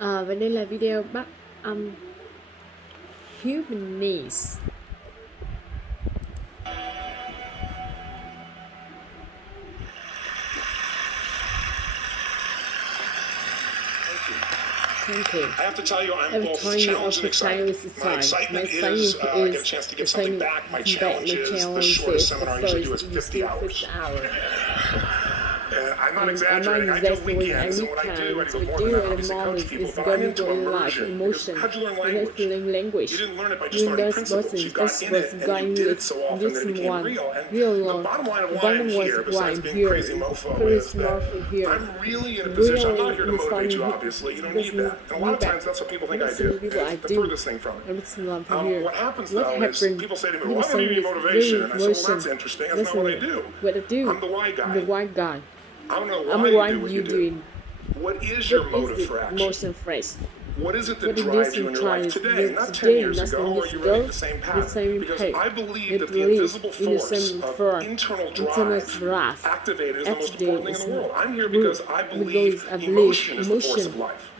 Và đây là video bắt âm human needs. Thank you. I have to tell you, I'm Every both time you challenged and offer excited. silence My excitement is I get a chance to give something back. My challenge is the shortest seminar I usually do is 50 hours. I'm not exaggerating. I do weekends, and what I do, I do more than that, obviously coach people, but I'm into immersion. How'd you learn language? You didn't learn it by just learning principles. You got in it, and you did it so often that it became real. And the bottom line of why I'm here, besides being crazy mofo, is that I'm really in a position. I'm not here to motivate you, obviously. You don't need that. And a lot of times, that's what people think I do. It's the furthest thing from it. What happens, though, is people say to me, why would you need motivation? And I say, well, that's interesting. That's not what I do. I'm the why guy. I don't know why you do what you're doing. What is your motive for action? What is it that drives you in your life today, not 10 years ago, or you remain the same path? Because I believe that the invisible force of internal drive activated is the most important thing in the world. I'm here because I believe emotion is the force of life.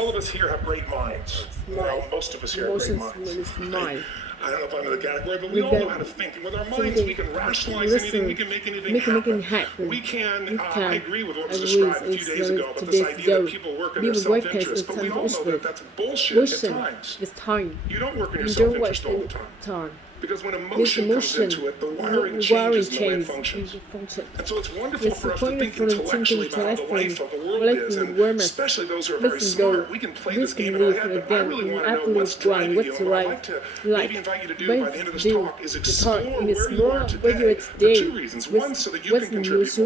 All of us here have great minds. Well, most of us here have great minds. I don't know if I'm in the category, but we all know how to think. And with our minds, we can rationalize anything, we can make anything happen. We can, I agree with what was described a few days ago about this idea that people work in their self-interest, but we all know that that's bullshit at times. You don't work in your self-interest all the time. Because when emotion comes into it, the wiring changes in the way it functions. And so it's wonderful for us to think intellectually about how the life of the world is, and especially those who are very smart. We can play this game in our head, but I really want to know what's driving you. And what I'd like to maybe invite you to do by the end of this talk is explore where you are today for two reasons. One, so that you can contribute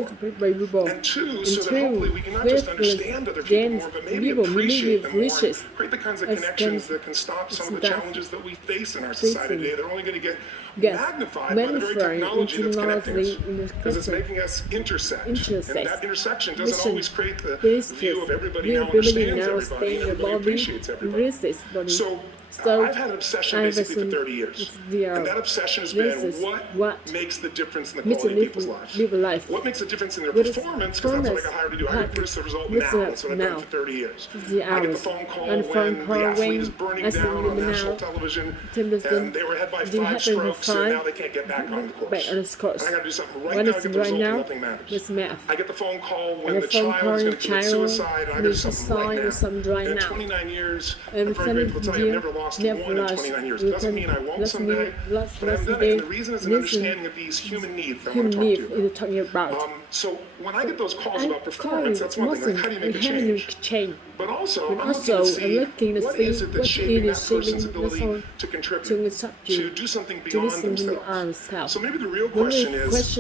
more. And two, so that hopefully we can not just understand other people more, but maybe appreciate them more and create the kinds of connections that can stop some of the challenges that we face in our society today. They're only going to get magnified by the very technology that's connecting us, because it's making us intersect. And that intersection doesn't always create the view of everybody now understands everybody and everybody appreciates everybody. So I've had an obsession basically for 30 years. And that obsession has been what makes the difference in the quality of people's lives. What makes a difference in their performance, because that's what I got hired to do. I get produce the result now. That's what I've done for 30 years. I get the phone call when the athlete is burning down on national television, and they were ahead by 5 strokes, and now they can't get back on the course. And I got to do something right now to get the result, and nothing matters. I get the phone call when the child is going to commit suicide, and I got to do something right now. In 29 years, I'm very grateful to tell you I've never lost one in 29 years. It doesn't mean I won't someday, but I've done it. And the reason is an understanding of these human needs that I want to talk to you about. So when I get those calls about performance, that's one thing. Like, how do you make a change? But also, I'm looking to see what is it that shaping that person's ability to contribute, to do something beyond themselves. So maybe the real question is,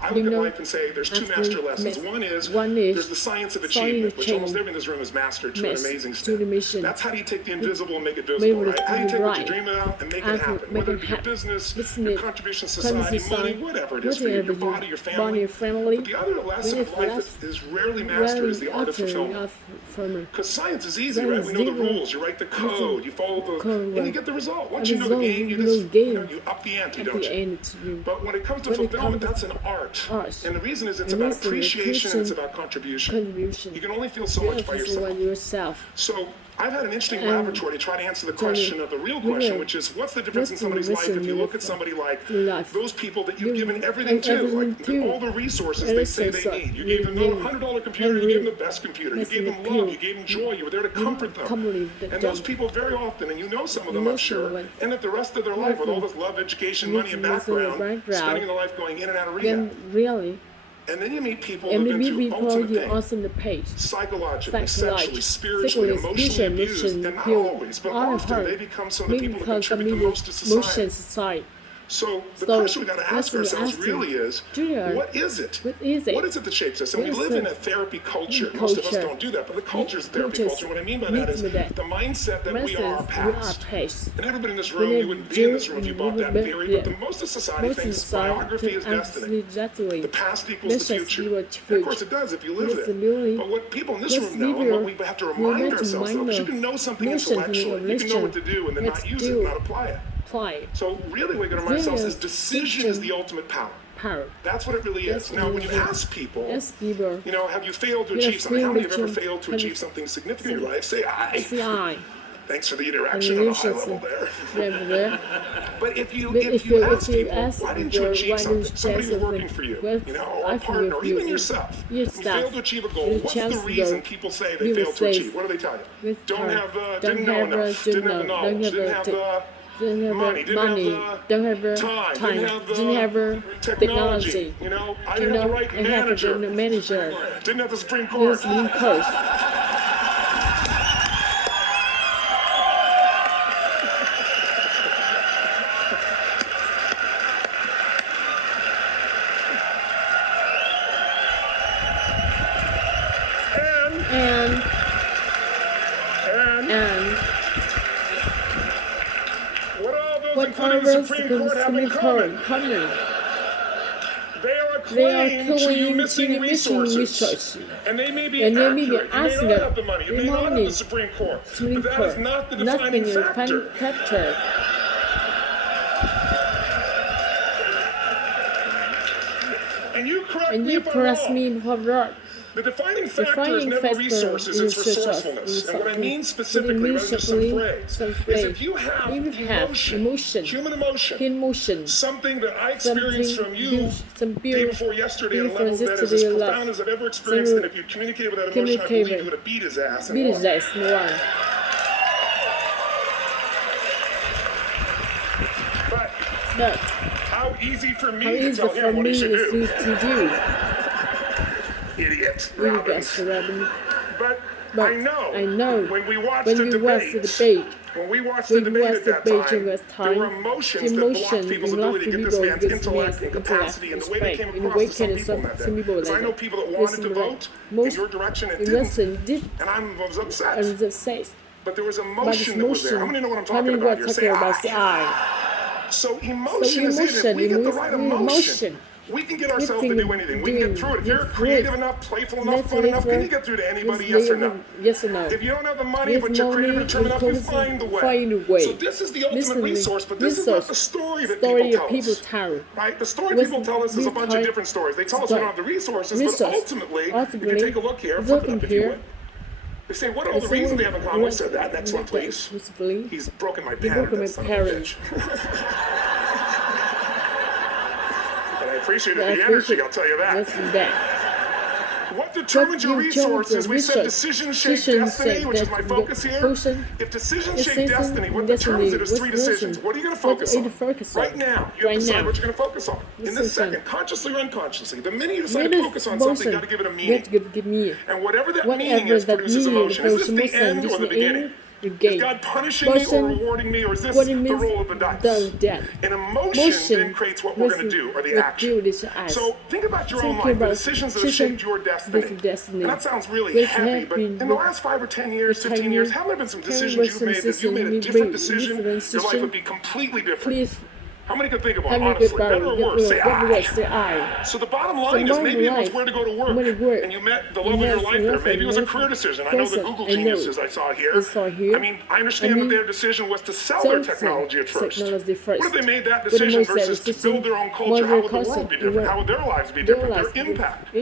I look at life and say there's two master lessons. One is there's the science of achievement, which almost everyone in this room has mastered to an amazing extent. That's how do you take the invisible and make it visible, right? How do you take what you dream about and make it happen? Whether it be your business, your contribution to society, money, whatever it is for you, your body, your family. But the other lesson of life that is rarely mastered is the art of fulfillment. Because science is easy, right? We know the rules. You write the code, you follow the, and you get the result. Once you know the game, you up the ante, don't you? But when it comes to fulfillment, that's an art. And the reason is it's about appreciation and it's about contribution. You can only feel so much by yourself. So I've had an interesting laboratory to try to answer the question of the real question, which is what's the difference in somebody's life if you look at somebody like those people that you've given everything to, like all the resources they say they need. You gave them a $100 computer, you gave them the best computer, you gave them love, you gave them joy, you were there to comfort them. And those people very often, and you know some of them I'm sure, end up the rest of their life with all this love, education, money, and background, spending their life going in and out of rehab. And then you meet people who've been through ultimate pain, psychologically, sexually, spiritually, emotionally abused, and not always, but often they become some of the people who contribute the most to society. So the question we got to ask ourselves really is, what is it? What is it that shapes us? And we live in a therapy culture. Most of us don't do that, but the culture is a therapy culture. What I mean by that is the mindset that we are our past. And everybody in this room, you wouldn't be in this room if you bought that theory, but the most of society thinks biography is destiny. The past equals the future. And of course it does if you live there. But what people in this room know, and what we have to remind ourselves of, is you can know something intellectually. You can know what to do and then not use it, not apply it. So really what we got to remind ourselves is decision is the ultimate power. power. That's what it really is. Now, when you ask people, people, have you failed to achieve something? How many have ever failed to achieve something significant in your life? Say I. say I. Thanks for the interaction on a high level there. But if you ask people, why didn't you achieve something? Somebody who's working for you, or a partner, or even yourself. You failed to achieve a goal. What's the reason people say they failed to achieve? What do they tell you? Didn't know enough, didn't have the knowledge, didn't have the money, don't have the time, didn't have the technology. I didn't have the right manager, didn't have the Supreme Court. And what all those including the Supreme Court have in common? They are claiming to you missing resources. And they may be accurate. They may not have the money. They may not have the Supreme Court. But that is not the defining factor. And you correct me if I'm wrong. The defining factor is never resources, it's resourcefulness. And what I mean specifically, rather than some phrase, is if you have emotion, human emotion, something that I experienced from you day before yesterday at a level that is as profound as I've ever experienced, and if you communicate with that emotion, I believe you would have beat his ass. But how easy for me to tell him what he should do. Idiot, Robbins. But I know when we watched the debate, at that time, there were emotions that blocked people's ability to get this man's intellect and capacity and the way they came across to some people that day. Because I know people that wanted to vote in your direction and didn't, and I was upset. But there was emotion that was there. How many know what I'm talking about here? Say I. So emotion is it. If we get the right emotion, we can get ourselves to do anything. We can get through it. If you're creative enough, playful enough, fun enough, can you get through to anybody, yes or no? Yes or no. If you don't have the money, but you're creative and determined enough, you find the way. So this is the ultimate resource, but this is not the story that people tell us. Right? The story people tell us is a bunch of different stories. They tell us we don't have the resources, but ultimately, if you take a look here, flip it up if you would. They say, what are all the reasons they have in common? Said that. Next one, please. He's broken my pattern. That's son of a bitch. I appreciated the energy, I'll tell you that. What determines your resources? We said decisions shape destiny, which is my focus here. If decisions shape destiny, what determines it is three decisions. What are you going to focus on? Right now, you have to decide what you're going to focus on. In this second, consciously or unconsciously, the minute you decide to focus on something, you got to give it a meaning. And whatever that meaning is produces emotion. Is this the end or the beginning? Is God punishing me or rewarding me, or is this the roll of the dice? And emotion then creates what we're going to do, or the action. So think about your own life, the decisions that have shaped your destiny. And that sounds really heavy, but in the last 5 or 10 years, 15 years, haven't there been some decisions you've made that if you made a different decision, your life would be completely different? How many can think of one, honestly? Better or worse? Say I. So the bottom line is maybe it was where to go to work, and you met the love of your life there. Maybe it was a career decision. I know the Google geniuses I saw here. I mean, I understand that their decision was to sell their technology at first. What if they made that decision versus to build their own culture? How would the world be different? How would their lives be different? Their impact.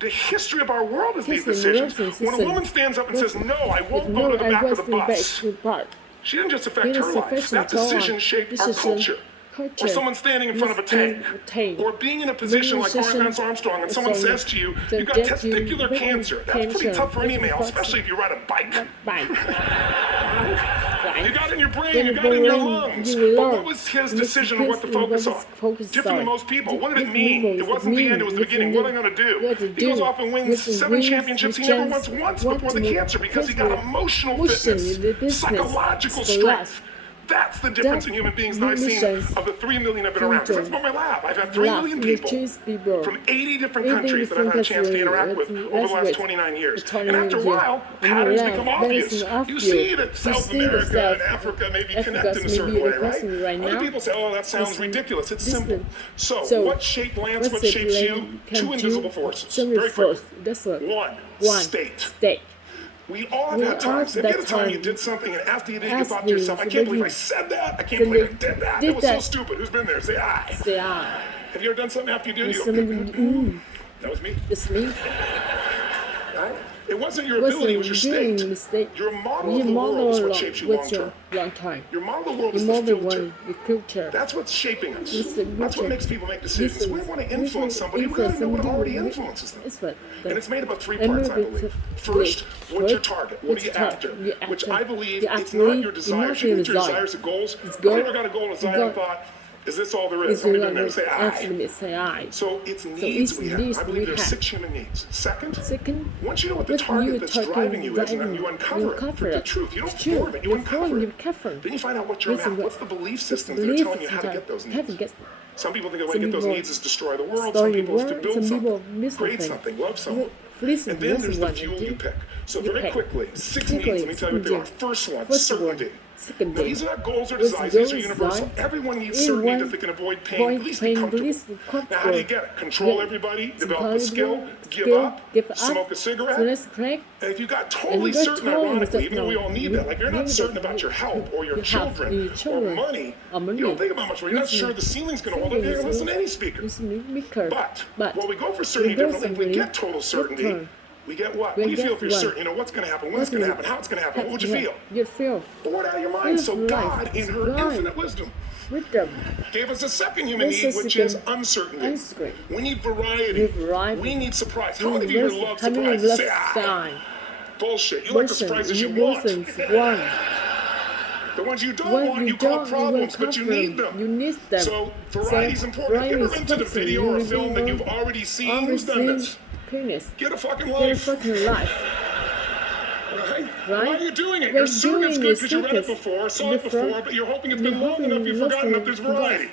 The history of our world is these decisions. When a woman stands up and says, no, I won't go to the back of the bus, she didn't just affect her life. That decision shaped our culture. Or someone standing in front of a tank, or being in a position like Lance Armstrong, and someone says to you, you've got testicular cancer. That's pretty tough for any male, especially if you ride a bike. You got it in your brain, you got it in your lungs. But what was his decision on what to focus on? Different than most people. What did it mean? It wasn't the end, it was the beginning. What am I going to do? He goes off and wins 7 championships he never won once before the cancer because he got emotional fitness, psychological strength. That's the difference in human beings that I've seen of the 3 million I've been around. Because that's about my lab. I've had 3 million people from 80 different countries that I've had a chance to interact with over the last 29 years. And after a while, patterns become obvious. You see that South America and Africa may be connected in a certain way, right? Other people say, oh, that sounds ridiculous. It's simple. So what shaped Lance? What shapes you? 2 invisible forces. Very quick. 1, state. We all have had times. Have you had a time you did something and after you did it, you thought to yourself, I can't believe I said that. I can't believe I did that. It was so stupid. Who's been there? Say I. Have you ever done something after you do it? You go, Something, that was me. it's me. Right? It wasn't your ability, it was your state. Your model of the world is what shapes you long term. Your model of the world is the filter. That's what's shaping us. That's what makes people make decisions. We want to influence somebody, we gotta know what already influences them. And it's made up of three parts, I believe. First, what's your target? What are you after? Which I believe it's not your desires. Your desires are goals. If you ever got a goal, a desire, and thought, is this all there is? Somebody in there say I. So it's needs we have. I believe there's 6 human needs. Second, once you know what the target that's driving you is, and you uncover the truth. You don't form it, you uncover it. Then you find out what you're at. What's the belief systems that are telling you how to get those needs? Some people think the way to get those needs is destroy the world. Some people is to build something, create something, love someone. And then there's the fuel you pick. So very quickly, 6 needs, let me tell you what they are. First one, certainty. Now, these are not goals or desires, these are universal. Everyone needs certainty that they can avoid pain, at least be comfortable. Now, how do you get it? Control everybody, develop a skill, give up, smoke a cigarette. And if you got totally certain, ironically, even though we all need that, like you're not certain about your health or your children or money, you don't think about much more. You're not sure the ceiling's going to hold up. You're going to listen to any speaker. But while we go for certainty differently, we get total certainty. We get what? What do you feel if you're certain? You know what's going to happen, when it's going to happen, how it's going to happen. What would you feel? You'd feel bored out of your mind. So God, in her infinite wisdom, gave us a second human need, which is uncertainty. We need variety. We need surprise. How many of you love surprises? Say, bullshit. You like the surprises you want. The ones you don't want, you call problems, but you need them. So variety is important. Have you ever been to the video or film that you've already seen? Who's done this? Get a fucking life. Right? Why are you doing it? You're certain it's good because you read it before, saw it before, but you're hoping it's been long enough you've forgotten that there's variety.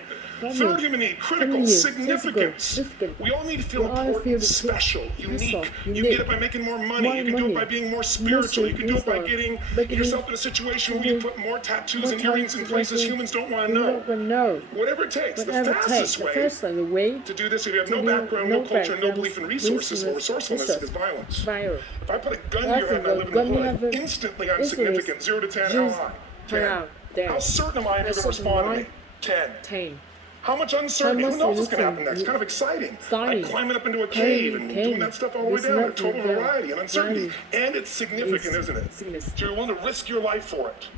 Third human need, critical, significance. We all need to feel important, special, unique. You get it by making more money. You can do it by being more spiritual. You can do it by getting yourself in a situation where you put more tattoos and earrings in places humans don't want to know. Whatever it takes. The fastest way to do this, if you have no background, no culture, no belief in resources or resourcefulness, is violence. If I put a gun to your head and I live in the hood, instantly I'm significant. 0 to 10, how high? 10. How certain am I if you're going to respond to me? 10. How much uncertainty? Who knows what's going to happen next? Kind of exciting. Like climbing up into a cave and doing that stuff all the way down. Total variety and uncertainty. And it's significant, isn't it? So you're willing to risk your life for it.